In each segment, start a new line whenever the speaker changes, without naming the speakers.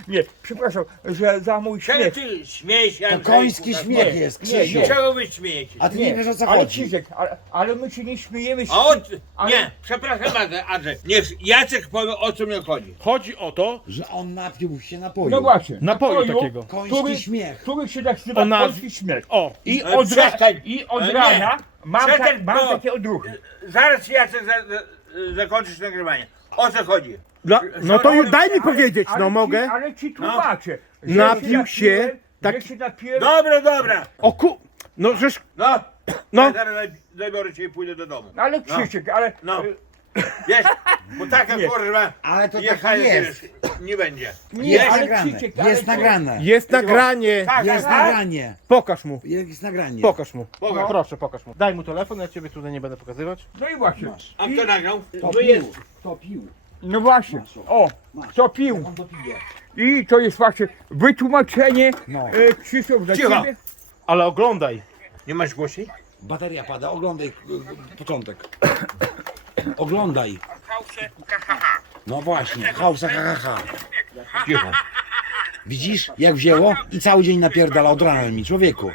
Nie, przepraszam, że za mój
Czego
śmiech.
ty śmiejesz się?
To
Andrzej?
koński śmiech jest,
nie,
Krzysiu.
nie.
Czego wy śmiejecie?
A ty nie wiesz o co
ale
chodzi.
Krzysiek, ale my się nie śmiejemy.
A od...
ale-
Nie, przepraszam bardzo, Andrzej. Niech Jacek powie, o co mi chodzi.
Chodzi o to,
Że on napił się napoju.
No właśnie.
napoju takiego.
Koński śmiech.
Który się nazywa
O nazwie-
polski śmiech.
O,
I
Ale
od,
przestań.
i od
Ale
rana mam,
Przestań,
mam
bo-
takie odruchy.
Zaraz Jacek zakończysz nagrywanie. O co chodzi?
no to już daj mi powiedzieć,
Ale
no
ci,
mogę.
Ale ci tłumaczę. że
Napił się,
napiłem,
tak-
że się napiłem.
Dobra.
O no żeż,
No.
No.
Ja zaraz zabiorę cię i pójdę do domu.
Ale Krzysiek, ale...
No. Wiesz, bo taka
Nie.
kurwa
Ale to tak
jechania
jest.
nie będzie.
Nie,
Jest
ale
nagrane.
Krzysiek, ale
Jest
co?
nagrane.
jest nagranie.
Tak,
Jest
tak, tak.
nagranie.
Pokaż mu,
Jest nagranie.
pokaż mu.
Pokaż.
Proszę, pokaż mu. Daj mu telefon, ja ciebie tutaj nie będę pokazywać.
No i właśnie.
Masz.
A kto nagrał?
To
To jest.
pił. To pił.
No właśnie.
Masz.
O,
Masz.
kto pił.
On to pije.
I to jest właśnie wytłumaczenie
No.
Krzysztof za
Cicho.
ciebie.
Ale oglądaj.
Nie masz głośniej?
Bateria pada, oglądaj początek. Oglądaj. No właśnie, hausa ha ha ha.
Cicho.
Widzisz, jak wzięło? I cały dzień napierdala od rana mi, człowieku.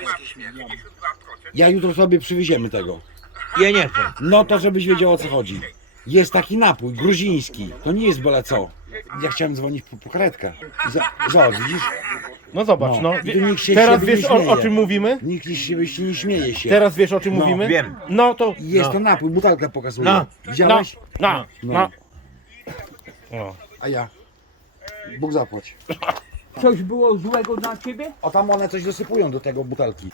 Ja jutro sobie przywieziemy tego.
Ja nie chcę.
No to żebyś wiedział o co chodzi. Jest taki napój, gruziński. To nie jest byle co. Ja chciałem dzwonić po karetkę. Zobacz, widzisz?
No zobacz,
No.
no.
I tu nikt się
Teraz
z siebie
wiesz
nie
o
śmieje.
czym mówimy?
Nikt się nie śmieje się.
Teraz wiesz o czym
No,
mówimy?
wiem.
No to...
Jest
No.
to napój, butelkę pokazuje.
No.
No,
Widziałeś?
no.
A ja. Bóg zapłać.
Coś było złego na ciebie?
O tam one coś dosypują do tego butelki.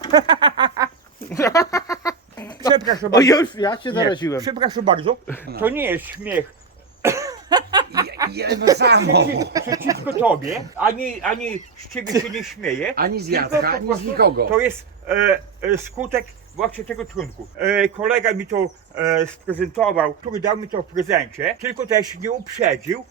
Przepraszam
O
bardzo.
już, ja się
Nie,
zaraziłem.
przepraszam bardzo. To nie jest śmiech
Jedno samo.
przeciwko tobie, ani z ciebie się nie śmieje.
Ani z
tylko
Jacka,
po
ani z
prostu
nikogo.
To jest skutek właśnie tego trunku. Kolega mi to sprezentował, który dał mi to w prezencie, tylko też nie uprzedził,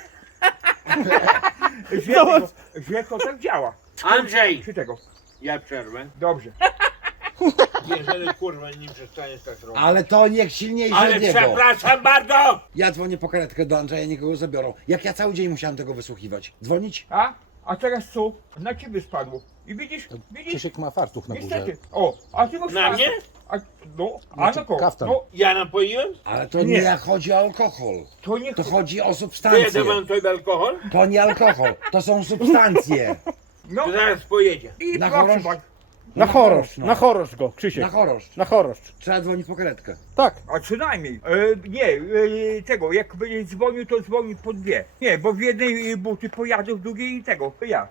że to tak działa.
Andrzej!
Czy tego?
Ja przerwę.
Dobrze.
Jeżeli kurwa nie przestaniesz tak robić.
Ale to niech silniejsze
Ale
od niego.
przepraszam bardzo!
Ja dzwonię po karetkę do Andrzeja, nikogo zabiorą. Jak ja cały dzień musiałem tego wysłuchiwać. Dzwonić?
A teraz co? Na ciebie spadło. I widzisz? Widzisz?
Krzysiek ma fartuch na górze.
Niestety. O, a ty masz
Na
fartuch.
mnie?
A, no, a
Znaczy,
na kogo?
kaftan.
No,
Ja napoiłem?
Ale to
Nie.
nie chodzi o alkohol.
to nie
To chodzi o
To ja
substancje.
dawałem tobie alkohol?
To nie alkohol, to są substancje.
No,
To zaraz pojedzie.
i
Na
proszę
chorosz?
bardzo.
Na chorosz,
no.
na chorosz go, Krzysiek.
Na choroszcz.
Na choroszcz.
Trzeba dzwonić po karetkę.
Tak.
A co najmniej. Nie, tego, jak będzie dzwonił, to dzwoni po dwie. Nie, bo w jednej buty pojadę, w drugiej tego, ja.